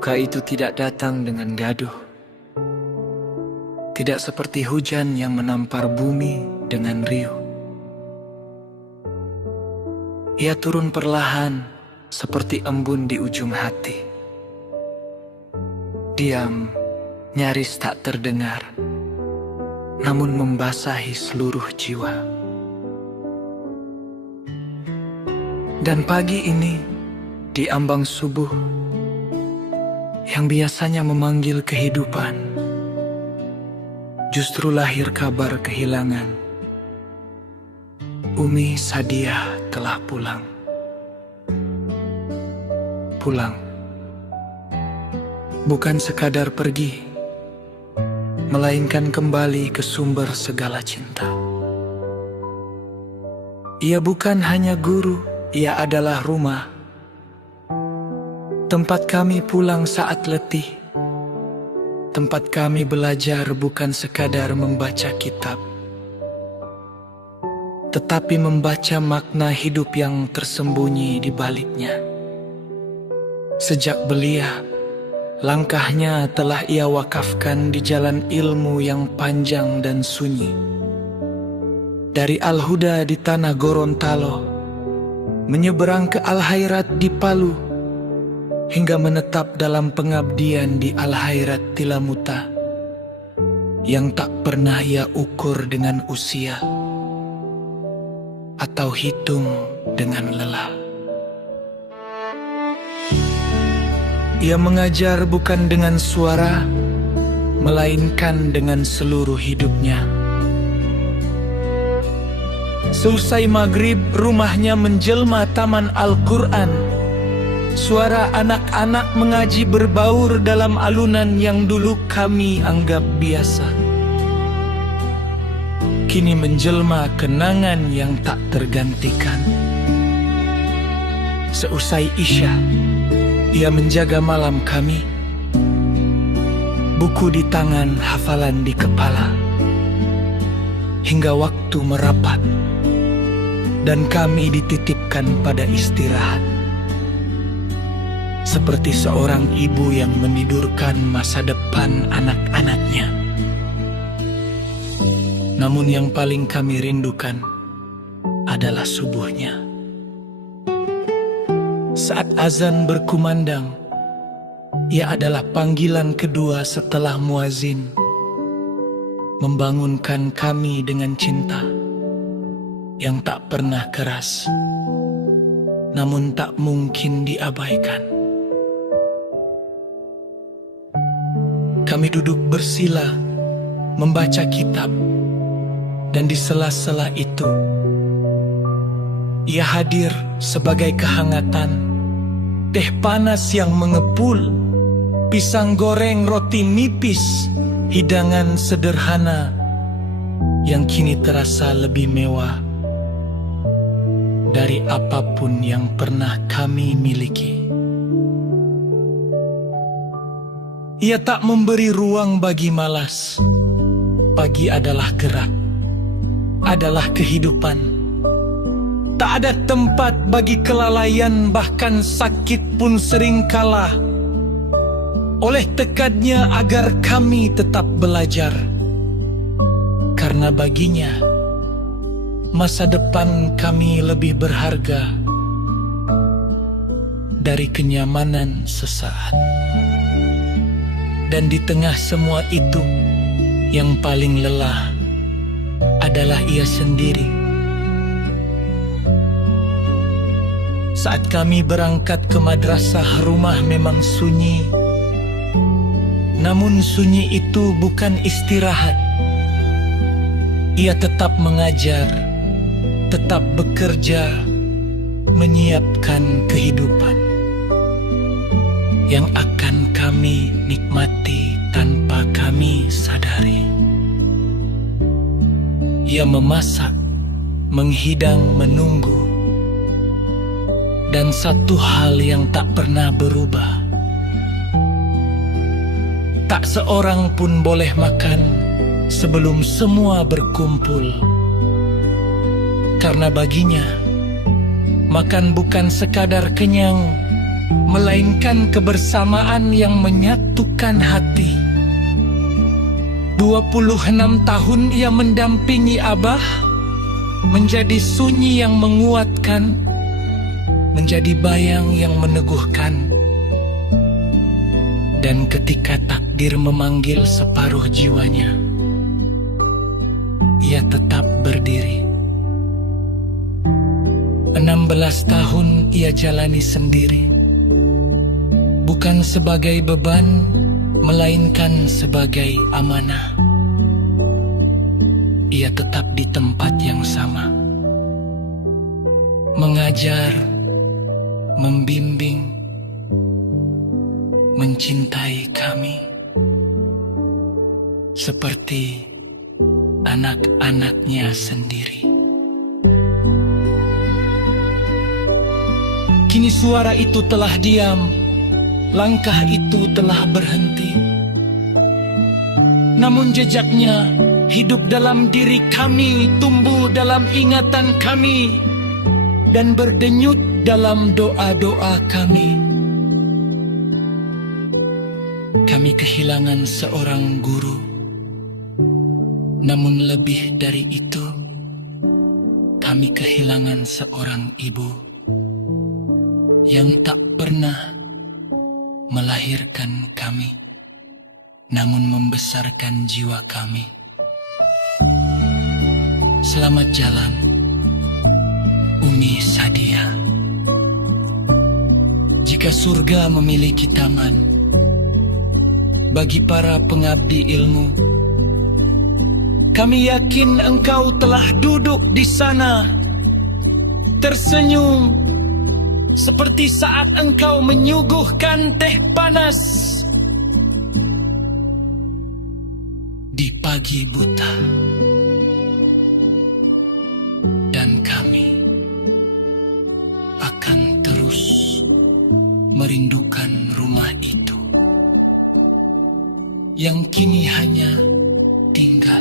Duka itu tidak datang dengan gaduh, tidak seperti hujan yang menampar bumi dengan riuh. Ia turun perlahan seperti embun di ujung hati. Diam, nyaris tak terdengar, namun membasahi seluruh jiwa. Dan pagi ini, di ambang subuh, yang biasanya memanggil kehidupan, justru lahir kabar kehilangan. Umi Sadiah telah pulang. Pulang. Bukan sekadar pergi, melainkan kembali ke sumber segala cinta. Ia bukan hanya guru, ia adalah rumah. Tempat kami pulang saat letih. Tempat kami belajar bukan sekadar membaca kitab, tetapi membaca makna hidup yang tersembunyi di baliknya. Sejak belia, langkahnya telah ia wakafkan di jalan ilmu yang panjang dan sunyi. Dari Al-Huda di tanah Gorontalo, menyeberang ke Al-Hairat di Palu, hingga menetap dalam pengabdian di Al-Hairat Tilamuta, yang tak pernah ia ukur dengan usia atau hitung dengan lelah. Ia mengajar bukan dengan suara, melainkan dengan seluruh hidupnya. Seusai maghrib, rumahnya menjelma taman Al-Quran. Suara anak-anak mengaji berbaur dalam alunan yang dulu kami anggap biasa. Kini menjelma kenangan yang tak tergantikan. Seusai Isya, ia menjaga malam kami. Buku di tangan, hafalan di kepala, hingga waktu merapat dan kami dititipkan pada istirahat. Seperti seorang ibu yang menidurkan masa depan anak-anaknya. Namun yang paling kami rindukan adalah subuhnya. Saat azan berkumandang, ia adalah panggilan kedua setelah muazin, membangunkan kami dengan cinta yang tak pernah keras, namun tak mungkin diabaikan. Kami duduk bersila, membaca kitab, dan di sela-sela itu, ia hadir sebagai kehangatan, teh panas yang mengepul, pisang goreng roti nipis, hidangan sederhana yang kini terasa lebih mewah dari apapun yang pernah kami miliki. Ia tak memberi ruang bagi malas. Pagi adalah gerak, adalah kehidupan. Tak ada tempat bagi kelalaian, bahkan sakit pun sering kalah. Oleh tekadnya agar kami tetap belajar. Karena baginya, masa depan kami lebih berharga dari kenyamanan sesaat. Dan di tengah semua itu, yang paling lelah adalah ia sendiri. Saat kami berangkat ke madrasah, rumah memang sunyi. Namun sunyi itu bukan istirahat. Ia tetap mengajar, tetap bekerja, menyiapkan kehidupan yang akan kami nikmati tanpa kami sadari. Ia memasak, menghidang, menunggu. Dan satu hal yang tak pernah berubah, tak seorang pun boleh makan sebelum semua berkumpul. Karena baginya, makan bukan sekadar kenyang, melainkan kebersamaan yang menyatukan hati. 26 tahun ia mendampingi Abah, menjadi sunyi yang menguatkan, menjadi bayang yang meneguhkan. Dan ketika takdir memanggil separuh jiwanya, ia tetap berdiri. 16 tahun ia jalani sendiri, bukan sebagai beban, melainkan sebagai amanah. Ia tetap di tempat yang sama, mengajar, membimbing, mencintai kami seperti anak-anaknya sendiri. Kini suara itu telah diam, langkah itu telah berhenti. Namun jejaknya hidup dalam diri kami, tumbuh dalam ingatan kami, dan berdenyut dalam doa-doa kami. Kami kehilangan seorang guru, namun lebih dari itu, kami kehilangan seorang ibu yang tak pernah melahirkan kami, namun membesarkan jiwa kami. Selamat jalan, Umi Sadia. Jika surga memiliki taman bagi para pengabdi ilmu, kami yakin engkau telah duduk di sana, tersenyum seperti saat engkau menyuguhkan teh panas di pagi buta. Dan kami akan terus merindukan rumah itu yang kini hanya tinggal